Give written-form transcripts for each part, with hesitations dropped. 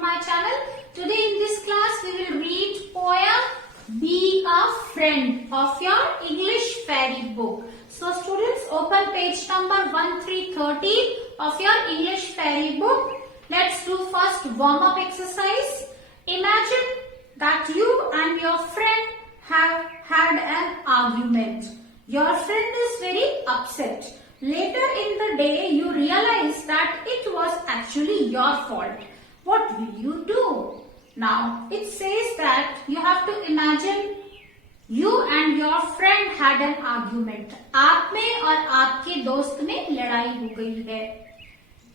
to my channel. Today in this class we will read poem Be a Friend of your English Fairy book. So students, open page number 1330 of your English Fairy book. Let's do first warm up exercise. Imagine that you and your friend have had an argument. Your friend is very upset. Later in the day, you realize that it was actually your fault. What will you do? Now, it says that you have to imagine you and your friend had an argument. आप में और आपके दोस्त में लड़ाई हो गई है.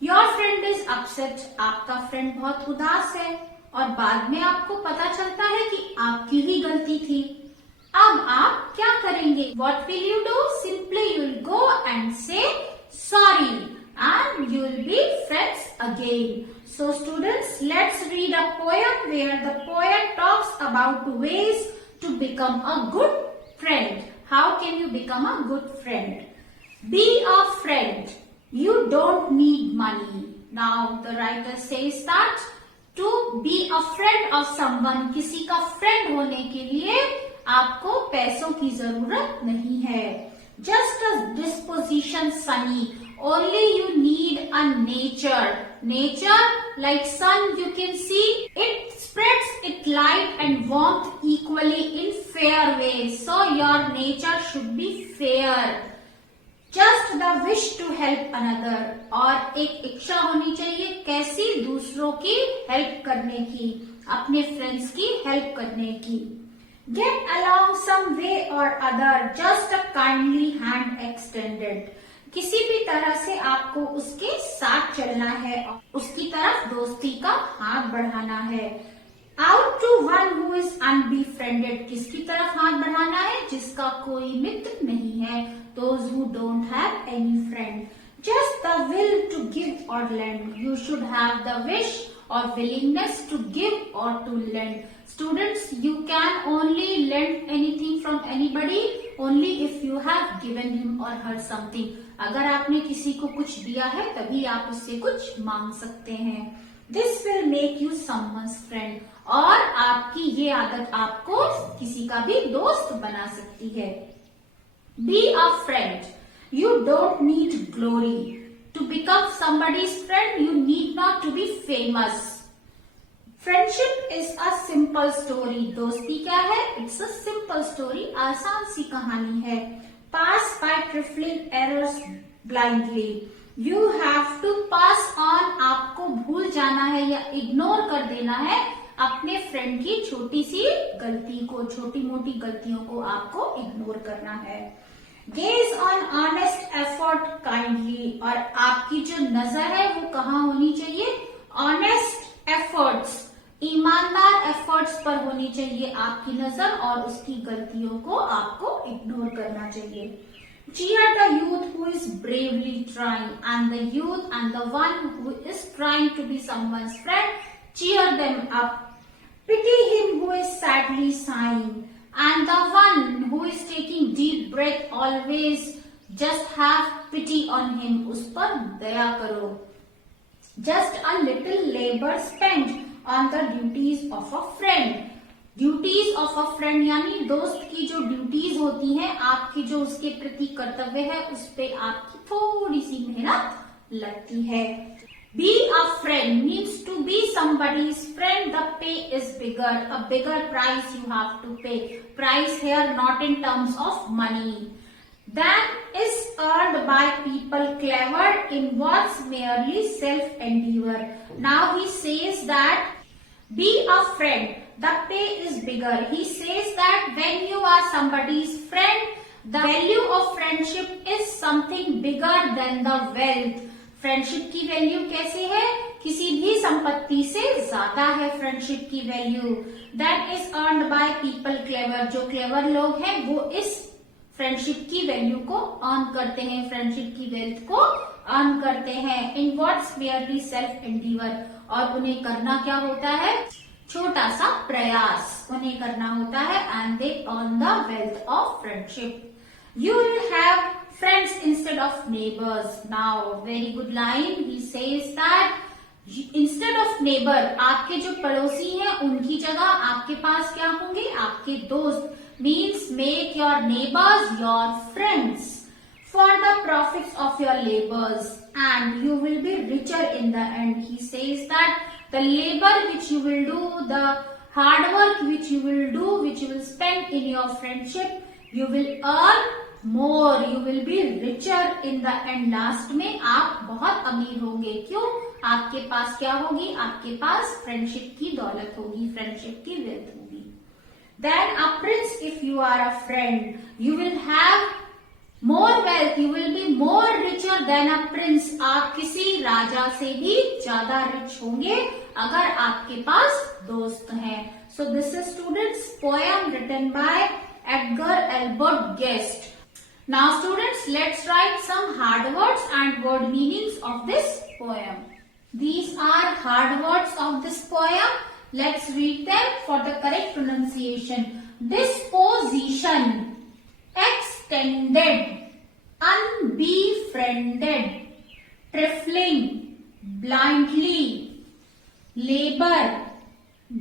Your friend is upset. आपका फ्रेंड बहुत उदास है और बाद में आपको पता चलता है कि आपकी ही गलती थी. अब आप क्या करेंगे? What will you do? Simply you will go and say sorry and you will be friends again. So students, let's read a poem where the poet talks about ways to become a good friend. How can you become a good friend? Be a friend. You don't need money. Now the writer says that to be a friend of someone, किसी का friend होने के लिए आपको पैसों की जरूरत नहीं है. Just a disposition sunny. Only you need a nature. Nature like sun, you can see it spreads its light and warmth equally in fair ways. So your nature should be fair. Just the wish to help another. और एक इच्छा होनी चाहिए कैसी? दूसरों की help करने की, अपने फ्रेंड्स की हेल्प करने की. Get along some way or other, just a kindly hand extended. किसी भी तरह से आपको उसके साथ चलना है, उसकी तरफ दोस्ती का हाथ बढ़ाना है. Out to one who is unbefriended. किसकी तरफ हाथ बढ़ाना है? जिसका कोई मित्र नहीं है. Those who don't have any friend. Just the will to give or lend. You should have the wish or willingness to give or to lend. Students, you can only lend anything from anybody only if you have given him or her something. अगर आपने किसी को कुछ दिया है तभी आप उससे कुछ मांग सकते हैं. This will make you someone's friend. और आपकी ये आदत आपको किसी का भी दोस्त बना सकती है. Be a friend. You don't need glory. To become somebody's friend, you need not to be famous. Friendship is a simple story. दोस्ती क्या है? It's a simple story. आसान सी कहानी है. Pass by trifling errors blindly. You have to pass on. आपको भूल जाना है या इग्नोर कर देना है अपने फ्रेंड की छोटी सी गलती को, छोटी मोटी गलतियों को आपको इग्नोर करना है. Gaze on honest effort kindly. और आपकी जो नजर है वो कहाँ होनी चाहिए? Honest efforts. ईमानदार एफर्ट्स पर होनी चाहिए आपकी नजर और उसकी गलतियों को आपको इग्नोर करना चाहिए. Cheer the youth who is bravely trying, and the youth and the one who is trying to be someone's friend, cheer them up. Pity him who is sadly sighing, and the one who is taking deep breath always just have pity on him. उस पर दया करो. Just a little labor spent on the duties of a friend. Duties of a friend यानी दोस्त की जो duties होती हैं, आपकी जो उसके प्रति कर्तव्य है, उस पे आपकी थोड़ी सी मेहनत लगती है. Be a friend means to be somebody's friend. The pay is bigger. A bigger price you have to pay. Price here not in terms of money. That is earned by people clever in what's merely self-endeavor. Now he says that be a friend. The pay is bigger. He says that when you are somebody's friend, the value of friendship is something bigger than the wealth. Friendship की value कैसे है? किसी भी संपत्ति से ज्यादा है friendship की value. That is earned by people clever. जो क्लेवर लोग हैं वो इस फ्रेंडशिप की वैल्यू को अर्न करते हैं, फ्रेंडशिप की वेल्थ को अर्न करते हैं. इन व्हाट्स मेयरली सेल्फ एंडीवर. और उन्हें करना क्या होता है? छोटा सा प्रयास उन्हें करना होता है. And they earn the wealth of friendship. You will have friends instead of neighbors. Now, very good line. He says that instead of neighbour, आपके जो पड़ोसी हैं उनकी जगह आपके पास क्या होंगे, आपके दोस्त. Means make your neighbours your friends for the profits of your labors and you will be richer in the end. He says that the labor which you will do, the hard work which you will do, which you will spend in your friendship, you will earn more, you will be richer in the end. Last में आप बहुत अमीर होंगे. क्यों? आपके पास क्या होगी, आपके पास फ्रेंडशिप की दौलत होगी, फ्रेंडशिप की वेल्थ होगी. Then a prince, if you are a friend, you will have more wealth, you will be more richer than a prince. आप किसी राजा से भी ज्यादा रिच होंगे अगर आपके पास दोस्त हैं. So this is students poem written by Edgar Albert Guest. Now students, let's write some hard words and word meanings of this poem. These are hard words of this poem. Let's read them for the correct pronunciation. Disposition, extended, unbefriended, trifling, blindly, labor,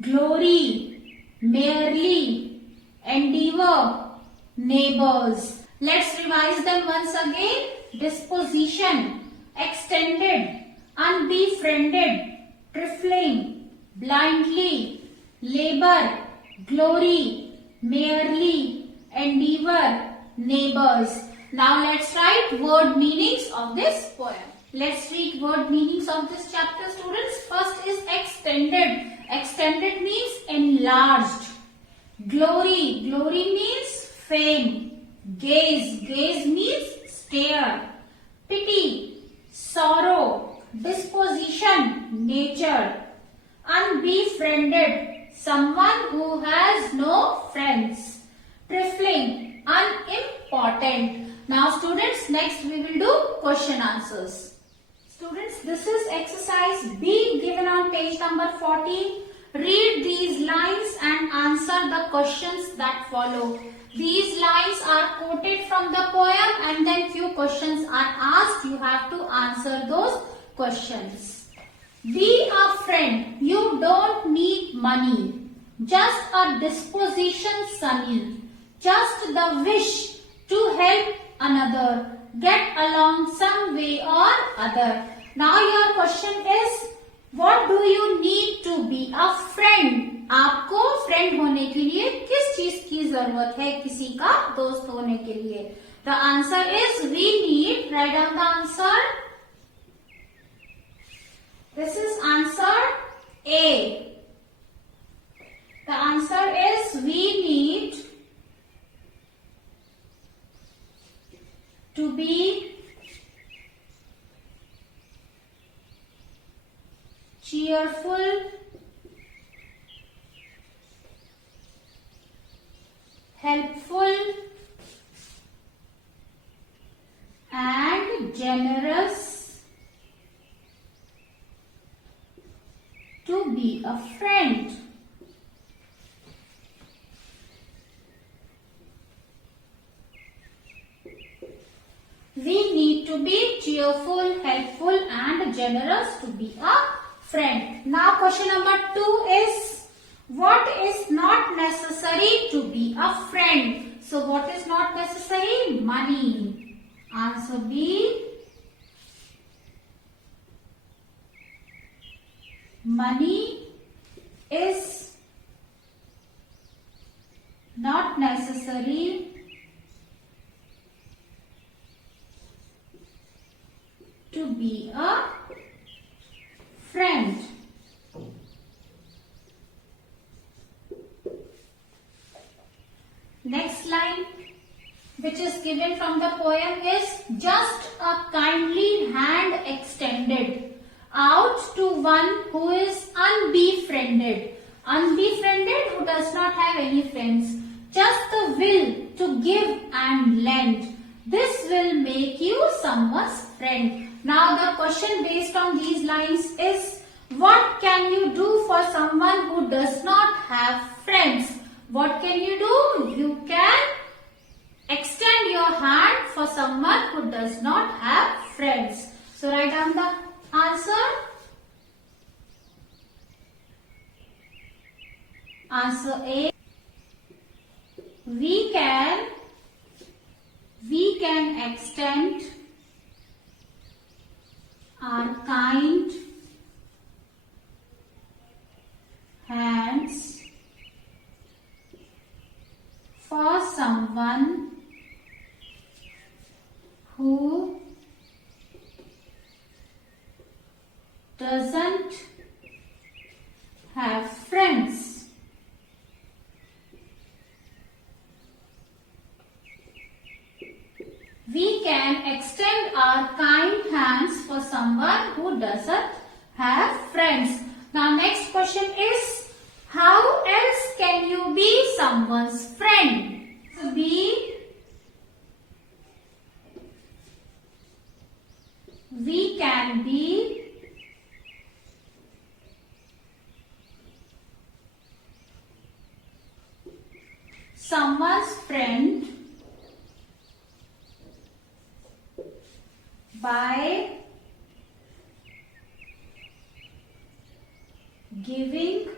glory, merely, endeavor, neighbors. Let's revise them once again. Disposition, extended, unbefriended, trifling, blindly, labor, glory, merely, endeavor, neighbors. Now let's write word meanings of this poem. Let's read word meanings of this chapter, students. First is extended. Extended means enlarged. Glory. Glory means fame. Gaze. Gaze means stare. Pity. Sorrow. Disposition. Nature. Unbefriended. Someone who has no friends. Trifling. Unimportant. Now students, next we will do question answers. Students, this is exercise B given on page number 14. Read these lines and answer the questions that follow. These lines are quoted from the poem and then few questions are asked. You have to answer those questions. Be a friend. You don't need money. Just a disposition sunny. Just the wish to help another. Get along some way or other. Now your question is, what do you need to be a friend? आपको friend होने के लिए किस चीज की जरूरत है, किसी का दोस्त होने के लिए? The answer is we need. Write down the answer. This is answer A. The answer is we need to be cheerful, helpful, and generous to be a friend. We need to be cheerful, helpful, and generous to be a friend. Now question number 2 is, what is not necessary to be a friend? So what is not necessary? Money. Answer B. Money is not necessary to be a friend. Next line which is given from the poem is, just a kindly hand extended out to one who is unbefriended. Unbefriended, who does not have any friends. Just the will to give and lend. This will make you someone's friend. Now the question based on these lines is, what can you do for someone who does not have friends? What can you do? You can extend your hand for someone who does not have friends. So write down the answer. Answer A. We can extend our kind hands for someone who doesn't have friends. We can extend our kind hands for someone who doesn't have friends. Now next question is, how else can you be someone's friend? So we can be someone's friend by giving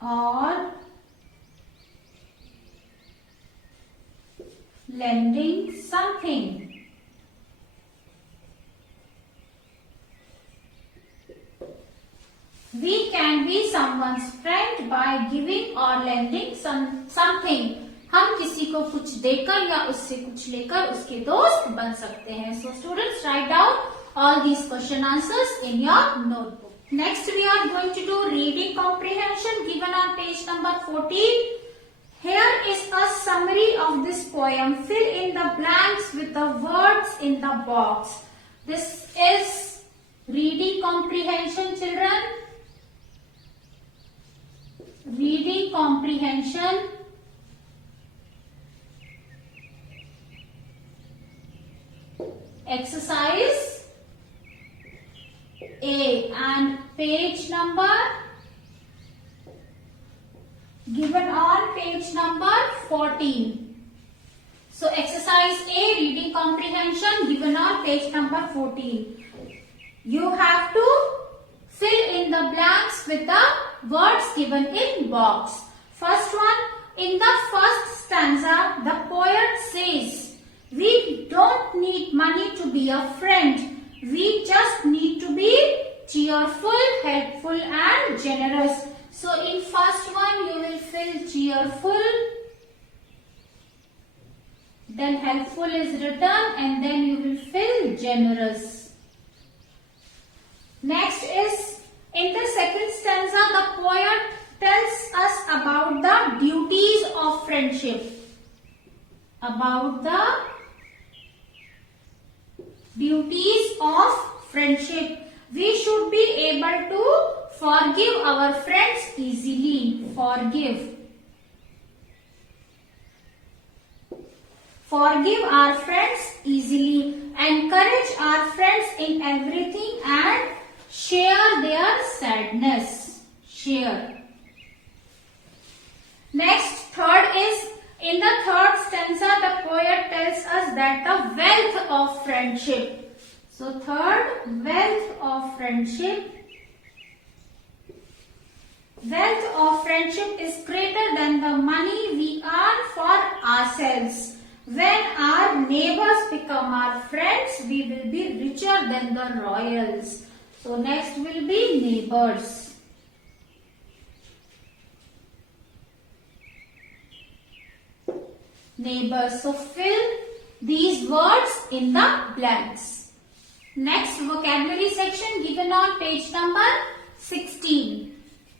or lending something. We can be someone's friend by giving or lending something. हम किसी को कुछ देकर या उससे कुछ लेकर उसके दोस्त बन सकते हैं. So students, write down all these question answers in your notebook. Next we are going to do reading comprehension given on page number 14. Here is a summary of this poem. Fill in the blanks with the words in the box. This is reading comprehension, children. Reading comprehension. Exercise A and page number given on page number 14. So exercise A, reading comprehension given on page number 14. You have to fill in the blanks with the words given in box. First one, in the first stanza, the poet says, we don't need money to be a friend. We just need to be cheerful, helpful and generous. So in first one you will fill cheerful, then helpful is written and then you will fill generous. Next is, in the second stanza the poet tells us about the duties of friendship. About the duties of friendship. We should be able to forgive our friends easily. Forgive. Forgive our friends easily. Encourage our friends in everything and share their sadness. Share. Next, third is, in the third stanza, the poet tells us that the wealth of friendship. So third, wealth of friendship. Wealth of friendship is greater than the money we earn for ourselves. When our neighbors become our friends, we will be richer than the royals. So next will be neighbors. Neighbors. So fill these words in the blanks. Next, vocabulary section given on page number 16.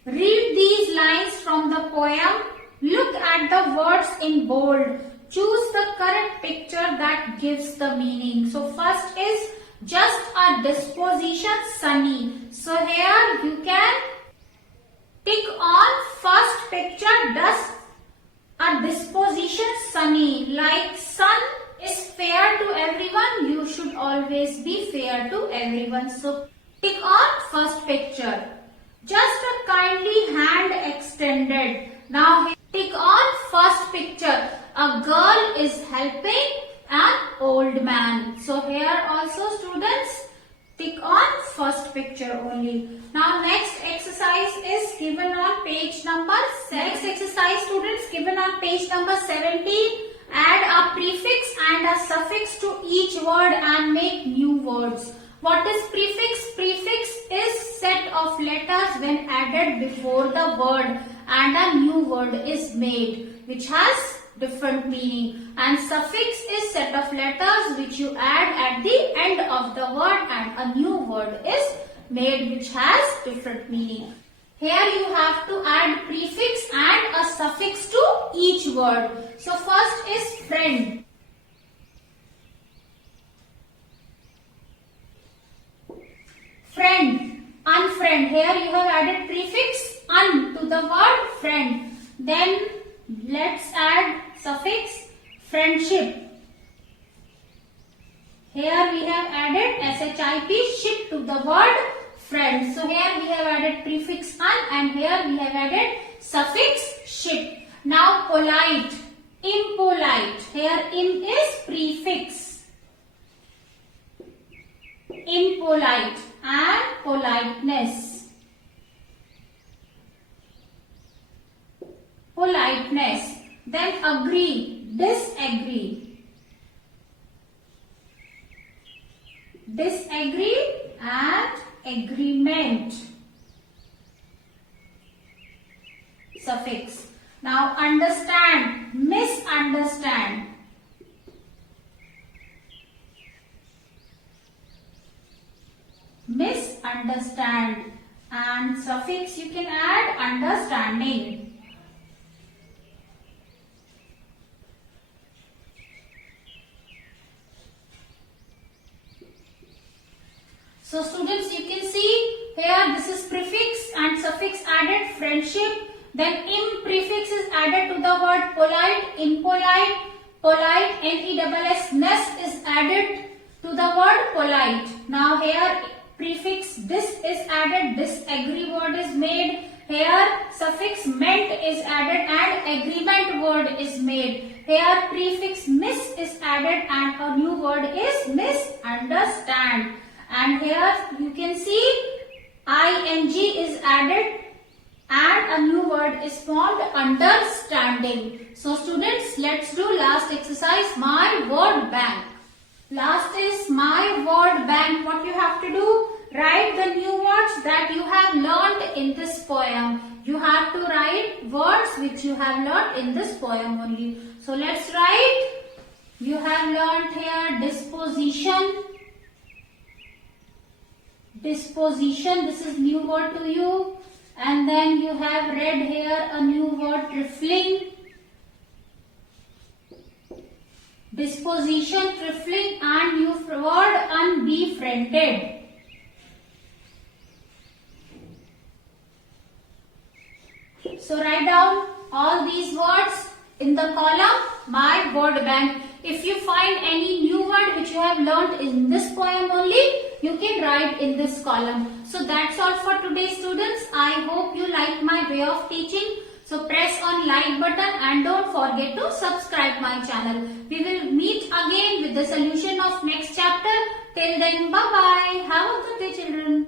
Read these lines from the poem. Look at the words in bold. Choose the correct picture that gives the meaning. So first is just a disposition, sunny. So here you can tick on first picture, does a disposition sunny. Like sun is fair to everyone, you should always be fair to everyone. So tick on first picture. Just a kindly hand extended. Now tick on first picture. A girl is helping an old man. So here also students tick on first picture only. Now next exercise. exercise is given on page number 7. Next exercise, students, given on page number 17. Add a prefix and a suffix to each word and make new words. What is prefix? Prefix is set of letters when added before the word and a new word is made which has different meaning. And suffix is set of letters which you add at the end of the word and a new word is made which has different meaning. Here you have to add prefix and a suffix to each word. So first is friend. Friend, unfriend. Here you have added prefix un to the word friend. Then let's add suffix friendship. Here we have added ship, ship to the word friend. So here we have added prefix un and here we have added suffix ship. Now polite, impolite. Here im is prefix. Impolite and politeness. Politeness. Then agree, disagree. Disagree and agreement. Suffix. Now understand, misunderstand. Misunderstand. And suffix you can add understanding. So students, you can see here this is prefix and suffix added friendship. Then im prefix is added to the word polite, impolite, polite, ness is added to the word polite. Now here prefix dis is added, disagree word is made. Here suffix ment is added and agreement word is made. Here prefix mis is added and a new word is misunderstand. And here you can see ing is added and a new word is formed, understanding. So students, let's do last exercise, my word bank. Last is my word bank. What you have to do? Write the new words that you have learned in this poem. You have to write words which you have learned in this poem only. So let's write. You have learned here disposition. Disposition, this is new word to you. And then you have read here a new word, trifling. Disposition, trifling and new word, unbefriended. So write down all these words in the column, my word bank. If you find any new word which you have learnt in this poem only, you can write in this column. So that's all for today, students. I hope you like my way of teaching. So press on like button and don't forget to subscribe my channel. We will meet again with the solution of next chapter. Till then, bye bye. Have a good day, children.